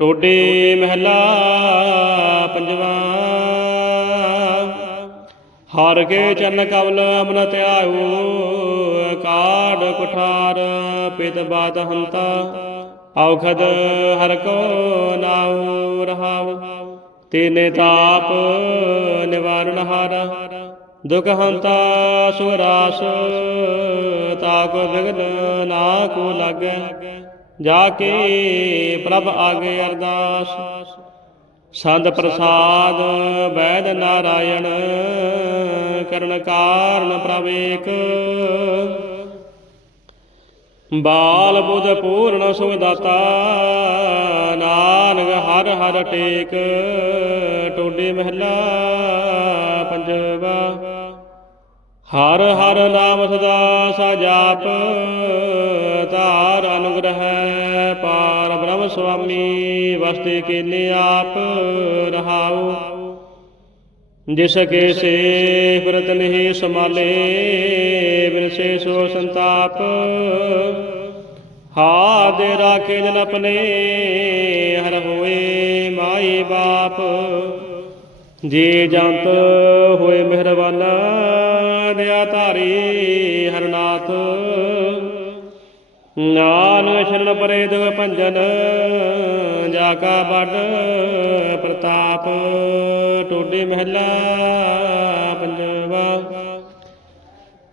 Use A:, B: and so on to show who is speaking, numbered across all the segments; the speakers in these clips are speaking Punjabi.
A: ਟੋਡੇ ਮਹਿਲਾ ਪੰਜਵਾ। ਹਰ ਕੇ ਚਰਨ ਕਵਲ ਅਮਨ ਧਿਆਉ ਕਾੜ ਕੁਠਾਰ ਪਿਤ ਬਾਤ ਹੰਤਾ ਔਖਦ ਹਰ ਕੋ ਨਾਉ ਰਹਾਉ, ਤੀਨੇ ਤਾਪ ਨਿਵਾਰਨ ਹਾਰ। ਦੁਖ ਹੰਤਾ ਸੁਰਾਸ ਤਾਕੋ ਵਿਗਨ ਨਾ ਕੋ ਲਾਗੈ। ਜਾ ਕੇ ਪ੍ਰਭ ਆਗੇ ਅਰਦਾਸ। ਸੰਤ ਪ੍ਰਸਾਦ ਵੈਦ ਨਾਰਾਇਣ ਕਰਨ ਕਾਰਨ ਪ੍ਰਵੇਕ ਬਾਲ ਬੁੱਧ ਪੂਰਨ ਸੁਖਦਾਤਾ, ਨਾਨਕ ਹਰ ਹਰ ਟੇਕ, ਟੋਡੇ ਮਹਿਲਾ ਪੰਜਵਾ। ਹਰ ਹਰ ਨਾਮ ਸਦਾ ਸਾਜਾਪ, ਧਾਰ ਅਨੁਗ੍ਰਹਿ ਪਾਰ ਬ੍ਰਹਮ ਸੁਆਮੀ ਵਸਤੇ ਕੀਨੇ ਆਪ ਰਹਾਉ। ਜਿਸ ਕੇ ਸੇ ਪ੍ਰਤ ਨਹੀਂ ਸਮਾਲੇ ਬਿਨਸੇ ਸੋ ਸੰਤਾਪ। ਹਾ ਦੇ ਰਾਖੇ ਜਨ ਆਪਣੇ, ਹਰ ਹੋਏ ਮਾਈ ਬਾਪ। ਜੀ ਜੰਤ ਹੋਏ ਮਿਹਰਬਾਨਾ ਦਇਆ ਧਾਰੀ ਹਰਨਾਥ। ਨਾਨਕ ਸ਼ਰਨ ਪਰੇ ਦੁਖ ਭੰਜਨ, ਜਾ ਕਾ ਬੜ ਪ੍ਰਤਾਪ। ਟੋਡੇ ਮਹਿਲਾ ਪੰਜਵਾ।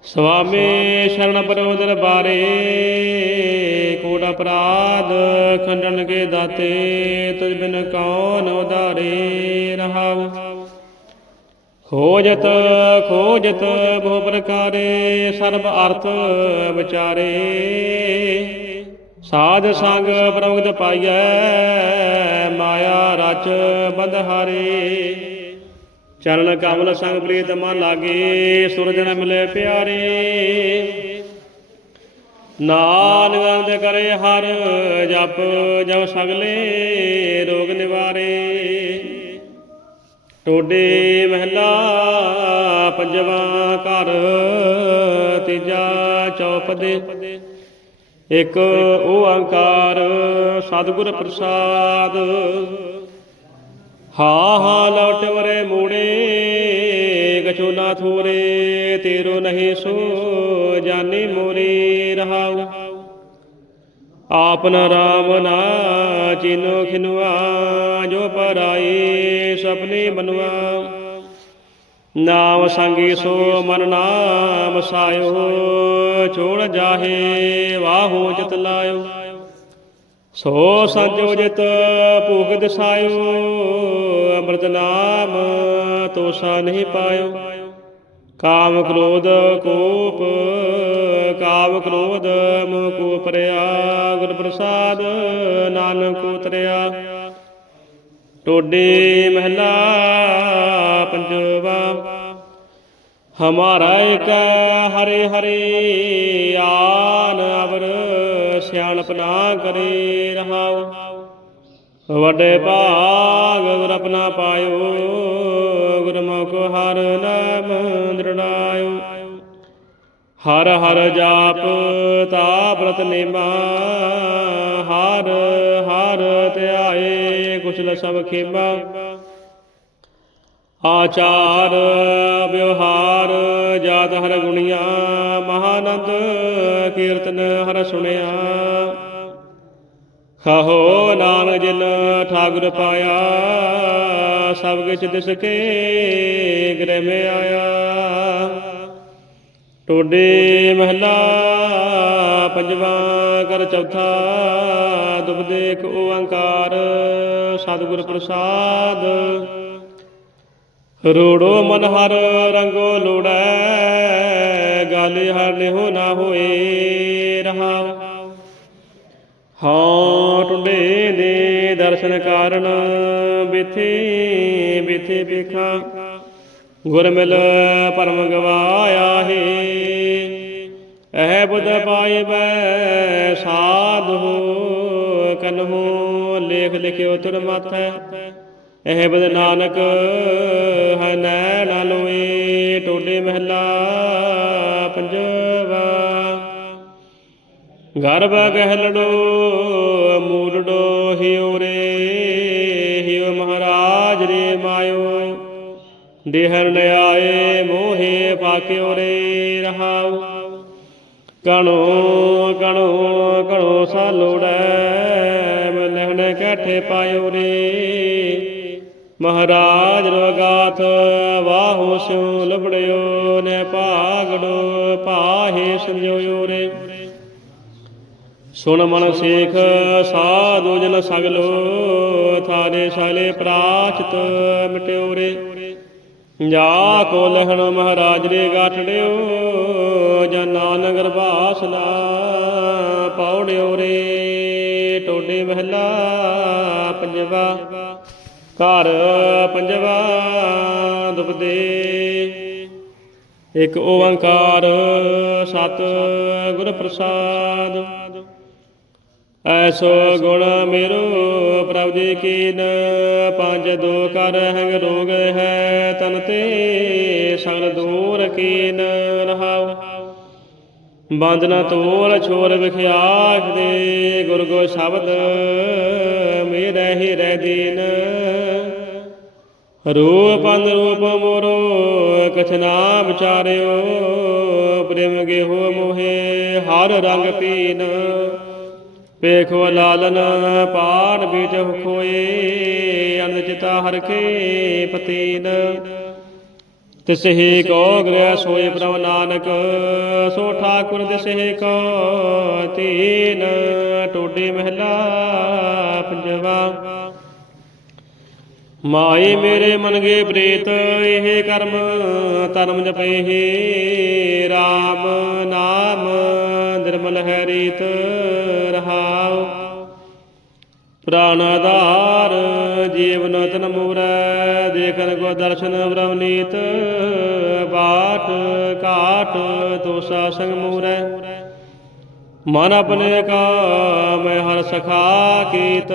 A: ਸੁਆਮੀ ਸ਼ਰਨ ਪਰੋ ਦਰਬਾਰੇ ਕੋਟ ਅਪਰਾਧ, ਖੰਡਨ ਕੇ ਦਾਤੇ ਤੁਝ ਬਿਨ ਕੌਣ ਉਦਾਰੇ ਰਹਾਉ। ਖੋਜਤ ਖੋਜਤ ਬਹੁ ਪ੍ਰਕਾਰੇ, ਸਰਬ ਅਰਥ ਵਿਚਾਰੇ। ਸਾਧ ਸੰਗ ਪ੍ਰਮੁਖਤ ਪਾਈਐ, ਮਾਇਆ ਰਚ ਬੰਧਹਾਰੇ। ਚਰਨ ਕਮਲ ਸੰਗ ਪ੍ਰੀਤ ਮਨ ਲਾਗੇ, ਸੁਰਜ ਨ ਮਿਲੇ ਪਿਆਰੇ। ਨਾਨਕ ਅੰਦ ਕਰੇ ਹਰ ਜਪ ਜਪ ਸਗਲੇ ਰੋਗ ਨਿਵਾਰੇ। ਟੋਡੇ ਮਹਿਲਾ ਪੰਜਵਾ ਘਰ, ਤੀਜਾ ਚੌਪਦੇ ਇੱਕ ਅੰਕਾਰ ਸਤਿਗੁਰ ਪ੍ਰਸਾਦ। ਹਾ ਹਾ, ਲੌਟ ਵਰੇ ਮੂੜੇ ਕਛੂ ਨਾ ਥੋਰੇ, ਤੇਰੋ ਨਹੀਂ ਸੋ ਜਾਣੀ ਮੋਰੇ ਰਹਾਉ। ਆਪਨ ਰਾਮ ਨਾ ਚਿਨੋ ਖਿਨੁਆ ਜੋ ਪਰਾਏ ਸਪਨੇ ਬਨਵਾ ਨਾਮ ਸੰਗੀ ਸੋ ਮਨ ਨਾਮ ਸਾਇਓ ਛੋੜ ਜਾਹੇ ਵਾਹੋ ਚਿਤ ਲਾਇਓ। ਸੋ ਸੰਜੋ ਜਿਤ ਭੂਖ ਦਸਾਇਓ ਅੰਮ੍ਰਿਤ ਨਾਮ ਤੋਸਾ ਨਹੀਂ ਪਾਇਓ। ਕਾਮ ਕ੍ਰੋਧ ਕੋਪ ਕਾਮ ਕ੍ਰੋਧ ਮੋਹ ਕੋ ਪਰਿਆ ਗੁਰ ਪ੍ਰਸਾਦ ਨਾਨਕ ਉਤਰਿਆ। ਟੋਡੇ ਮਹਿਲਾ ਪੰਜਵਾ, ਹਮਾਰਾ ਇਕ ਹਰੇ ਹਰੇ ਆਨ ਅਵਰ, ਸਿਆਣਪ ਨਾ ਕਰੇ ਰਹਾਉ। ਵੱਡੇ ਭਾਗ ਗੁਰ ਆਪਣਾ ਪਾਇਓ, ਗੁਰਮੁਖ ਹਰ ਨਾਮ ਹਰ ਹਰ ਜਾਪ ਤਾਪਰਤ ਨੇਮਾ, ਹਰ ਹਰ ਧਿਆਏ ਕੁਸ਼ਲ ਸਭ ਖੇਮਾ। ਆਚਾਰ, ਵਿਵਹਾਰ, ਜਾਤ ਹਰ ਗੁਣੀਆਂ, ਮਹਾਨੰਦ ਕੀਰਤਨ ਹਰ ਸੁਣਿਆ। ਖਹੋ ਨਾਨਕ ਜਿਨ ਠਾਗੁਰ ਪਾਇਆ, ਸਭ ਕਿਛ ਦਿਸ ਕੇ ਗ੍ਰਹਿ ਮੇ ਆਇਆ। ਟੋਡੇ ਮਹਿਲਾ ਪੰਜਵਾ ਕਰ ਚੌਥਾ ਦੁਬਦੇ ਇੱਕ ਓੰਕਾਰ, ਸਤਿਗੁਰ ਪ੍ਰਸਾਦ। ਰੋੜੋ ਮਨ ਹਰ ਰੰਗੋ ਲੋੜੈ, ਗਾਲੇ ਹਰ ਨਿਹੋ ਨਾ ਹੋਏ ਰਹਾ। ਹਾਂ ਟੁੰਡੇ ਦੇ ਦਰਸ਼ਨ ਕਾਰਨ, ਬਿਥੇ ਬਿਥੇ ਵੇਖਾਂ ਗੁਰ ਮਿਲ ਪਰਮ ਗਵਾਇਆ ਹੈ ਇਹ ਬੁੱਧ ਪਾਇਬੈ ਸਾਧੂ, ਕਨਹੂ ਲੇਖ ਲਿਖਿਓ ਤੁਰ ਮਾਥੈ। ਇਹ ਬਦ ਨਾਨਕ ਹੈ ਨੈਣ ਲੋਏ ਟੋਡੇ ਮਹਿਲਾ ਪੰਜਵਾ। ਗਰਭ ਗਹਿਲੜੋ, ਮੂਲੜੋ, ਹਿਉਰੇ ਦੇਹਰ ਨਿਆਏ ਮੋਹੇ ਪਾਕਿਓ ਰੇ ਰਹਾਉ। ਕਣੋ ਕਣੋ ਕਣੋ ਸਾ ਲੋੜੈ, ਮਨਹਣ ਕੈਠੇ ਪਾਇਓ ਰੇ ਮਹਾਰਾਜ ਰੋਗਾਥ, ਵਾਹੋ ਸਿਉ ਲਬੜਿਓ ਨੇ ਭਾਗੜੋ ਪਾਹੇ ਸੰਜੋਇਓ ਰੇ ਸੁਣ ਮਨ ਸੇਖ, ਸਾਧੂ ਜਨ ਸਗਲੋ, ਥਾਰੇ ਸਾਲੇ ਪ੍ਰਾਚਤ ਮਿਟਿਓ ਰੇ ਜਾ ਕੋ ਲਹਣ ਮਹਾਰਾਜ ਰੇ ਗਾਠੜਿਓ ਜਾਂ ਨਾਨਕ ਬਾਸਨਾ ਪੌੜਿਓ ਰੇ। ਟੋਡੇ ਮਹਲਾ ਪੰਜਵਾ, ਘਰ ਪੰਜਵਾ ਦੁਪਦੇ ਇੱਕ ਓੰਕਾਰ ਸਤ ਗੁਰ ਪ੍ਰਸਾਦ। ਐਸੋ ਗੁਣ ਮੇਰੋ ਪ੍ਰਭ ਜੀ ਕੀਨ, ਪੰਜ ਦੋ ਕਰ ਹੰਗ ਰੋਗ ਹੈ, ਤਨ ਤੇ ਸੰਗ ਦੂਰ ਕੀਨ ਰਹਾਉ। ਬੰਦਨਾ ਤੋਲ ਛੋਰ ਵਿਖਿਆਖ ਦੇ, ਗੁਰ ਗੋ ਸ਼ਬਦ ਮੇਰੇ ਹੀ ਰਹਿ ਦੀਨ। ਰੂਪ ਅਨਰੂਪ ਮੋਰੋ, ਕਛ ਨਾ ਵਿਚਾਰਿਓ ਪ੍ਰੇਮ ਗੇਹੋ ਮੋਹੇ, ਹਰ ਰੰਗ ਪੀਨ। ਵੇਖੋ ਲਾਲਨ ਪਾੜ ਬੀਜ ਖੋਏ ਅਨਚਿਤਾ ਕੇ ਪਤੀਨ। ਤਿਸਹੀ ਕੋ ਗ੍ਰਹਿ ਸੋਏ ਪ੍ਰਭ ਨਾਨਕ, ਸੋ ਠਾਕੁਰ ਦਿਸਹੀ ਕੋ ਤੀਨ। ਟੋਡੇ ਮਹਿਲਾ ਪੰਜਵਾ ਮਾਏ ਮੇਰੇ ਮਨ ਗੇ ਪ੍ਰੀਤ, ਇਹ ਕਰਮ ਧਰਮ ਜਪੇ ਰਾਮ ਨਾਮ ਨਿਰਮਲ ਹੈ ਰੀਤ। ਰਹਾਉ। ਪ੍ਰਾਨ ਆਧਾਰ, ਜੀਵਨ ਤਨ ਮੂਰੈ, ਦੇਖਨ ਕੋ ਦਰਸ਼ਨ ਬ੍ਰਹਮਨੀਤ ਬਾਟ ਘਾਟ, ਤੋਸਾ ਸੰਗ ਮੂਰੈ। ਮਨ ਆਪਣੇ ਕਾ ਮੈਂ ਹਰ ਸਖਾ ਕੀਤ,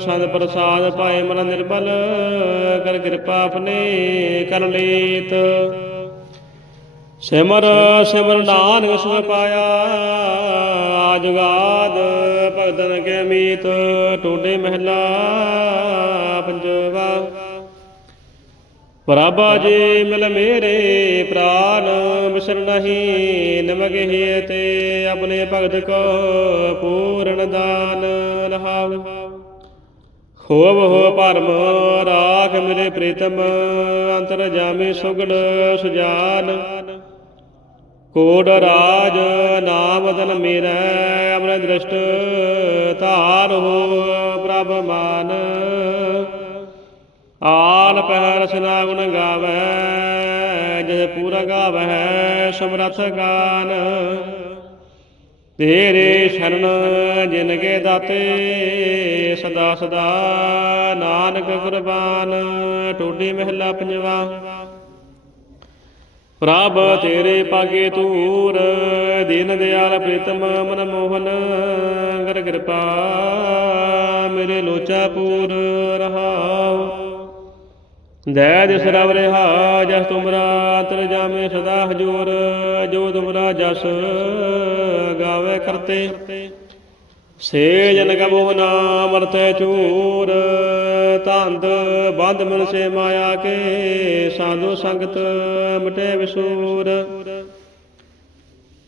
A: ਸੰਤ ਪ੍ਰਸਾਦ ਪਾਏ ਮਨ ਨਿਰਬਲ, ਕਰ ਕਿਰਪਾ ਆਪਣੇ ਕਰ ਲੀਤ। ਸਿਮਰ ਸਿਮਰ ਨਾਨਕ ਸੁਖ ਪਾਇਆ ਆਜਗਾਦ ਭਗਤਨ ਕੇ ਮੀਤ, ਟੋਡੇ ਮਹਿਲਾ ਪੰਜਵਾ। ਪ੍ਰਭਾ ਜੀ ਮਿਲ ਮੇਰੇ ਪ੍ਰਾਨ ਬਿਸਰ ਨਹੀਂ ਨਮਗਹਿ ਤੇ ਆਪਣੇ ਭਗਤ ਕੋ ਪੂਰਨ ਦਾਨ ਰਹਾਉ। ਖੋਬ ਹੋ ਪਰਮ, ਰਾਖ ਮਿਲੇ ਪ੍ਰੀਤਮ, ਅੰਤਰ ਜਾਮੇ ਸੁਗੜ ਸੁਜਾਨ। ਕੋੜ ਰਾਜ ਨਾਮ ਦਨ ਮੇਰਾ ਅਮਰ ਦ੍ਰਿਸ਼ਟ ਧਾਰ ਹੋ ਪ੍ਰਭ ਮਾਨ। ਆਨ ਪਹਿ ਰਸਨਾ ਗੁਣ ਗਾਵੈ ਜਿਸ ਪੂਰਾ ਗਾਵੈ ਸਮਰਥ ਗਾਨ। ਤੇਰੇ ਸ਼ਰਨ ਜਿਨ ਕੇ ਦਾਤੇ, ਸਦਾ ਸਦਾ ਨਾਨਕ ਕੁਰਬਾਨ, ਟੋਡੀ ਮਹਿਲਾ ਪੰਜਵਾ। ਪ੍ਰਭ ਤੇਰੇ ਪਾਗੇ ਤੂਰ ਦੀਨ ਦਿਆਲ ਪ੍ਰੀਤਮ ਮਨ ਮੋਹਨ, ਗਰ ਕਿਰਪਾ ਮੇਰੇ ਲੋਚਾ ਪੂਰ ਰਹਾਉ। ਦੈ ਦਿਸ ਰਵ ਰਿਹਾ, ਜਸ ਤੁਮਰਾ ਅੰਤਰ ਜਾਮੇ ਸਦਾ ਹਜੂਰ, ਜੋ ਤੁਮਰਾ ਜਸ ਗਾਵੇ ਕਰਤੇ। ਸੇ ਜਨ ਕਾ ਮੋਹ ਨਾਮ ਅਰਥੈ ਚੂਰ, ਧੰਦ ਬੰਦ ਮਨ ਸੇ ਮਾਇਆ ਕੇ ਸਾਧੂ ਸੰਗਤ ਮਟੇ ਵਿਸੂਰ।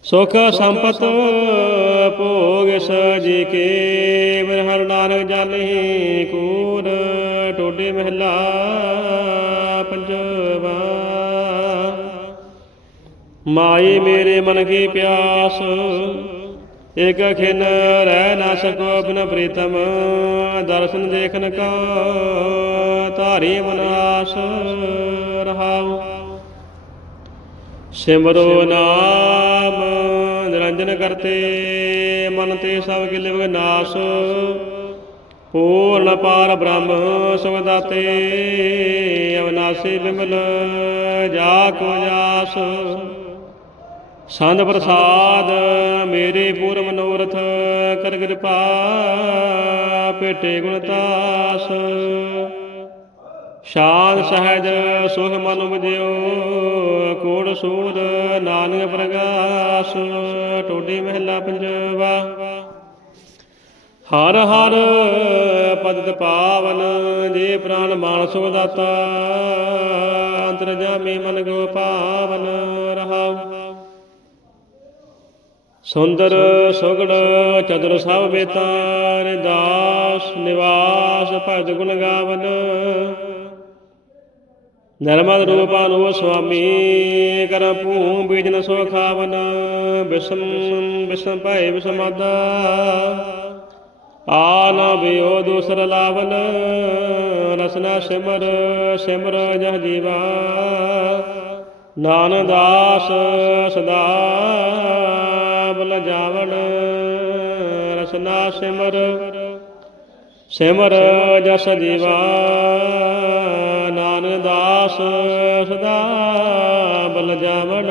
A: ਸੁਖ ਸੰਪਤ ਭੋਗ ਸਜੀ ਕੇ, ਬਿਨ ਹਰ ਨਾਨਕ ਜਾਣੀ ਕੂਰ, ਟੋਡੇ ਮਹਿਲਾ ਪੰਜਵਾ। ਮਾਈ ਮੇਰੇ ਮਨ ਕੀ ਪਿਆਸ ਇਕ ਖਿਨ ਰਹਿ ਨਾ ਸਕੋ ਬਿਨ ਪ੍ਰੀਤਮ, ਦਰਸ਼ਨ ਦੇਖਨ ਕਾ ਧਾਰੀ ਮਨ ਆਸ ਰਹਾਉ। ਸਿਮਰੋ ਨਾਮ, ਨਿਰੰਜਨ ਕਰਤੇ, ਮਨ ਤੇ ਸਭ ਕਿਲੇ ਵਿਨਾਸ਼ ਪੂਰਨ ਪਾਰ ਬ੍ਰਹਮ, ਸੁਖ ਦਾਤੇ, ਅਵਨਾਸੀ ਬਿਮਲ, ਜਾ ਕੋ ਜਾਸ। ਸੰਤ ਪ੍ਰਸਾਦ ਮੇਰੇ ਪੂਰ ਮਨੋਰਥ, ਕਰ ਕਿਰਪਾ ਭੇਟੇ ਗੁਣ ਤਾਸ। ਸ਼ਾਨ ਸਹਿਜ ਸੁਖ ਮਨ ਉਪਜਿਓ, ਕੋੜ ਸੂਰ ਨਾਨਕ ਪ੍ਰਗਾਸ। ਟੋਡੀ ਮਹਿਲਾ ਪੰਜਵਾ। ਹਰ ਹਰ ਪਦਤ ਪਾਵਨ, ਜੇ ਪ੍ਰਾਨ ਮਾਨ ਸੁਖ ਦਾਤਾ ਅੰਤਰ ਜਾਮੀ ਮਨ ਗੋ ਪਾਵਨ ਰਹਾਉ। ਸੁੰਦਰ ਸੁਗੜ ਚਤੁਰ ਸਭ ਬੇਤਾਰ ਦਾਸ ਨਿਵਾਸ ਭਜ ਗੁਣ ਗਾਵਨ। ਨਰਮਦ ਰੂਪਾਨੁ ਸੁਆਮੀ ਕਰ ਭੂਮ ਬੀਜਨ ਸੋ ਖਾਵਨ ਬਿਸਮ ਬਿਸਮ ਭੈ ਬਿਸਮਾਦਾ ਆ ਨਾ ਬਿਓ ਦੂਸਰ ਲਾਵਨ। ਰਸਨਾ ਸਿਮਰ ਸਿਮਰ ਜਹ ਜੀਵਾ। ਨਾਨ ਦਾਸ ਸਦਾ ਬਲ ਜਾਵਣ ਰਸਨਾ ਸਿਮਰ। ਸਿਮਰ ਜਸ ਦੀਵਾ ਨਾਨਕ ਦਾਸ ਸਦਾ ਬਲ ਜਾਵਣ।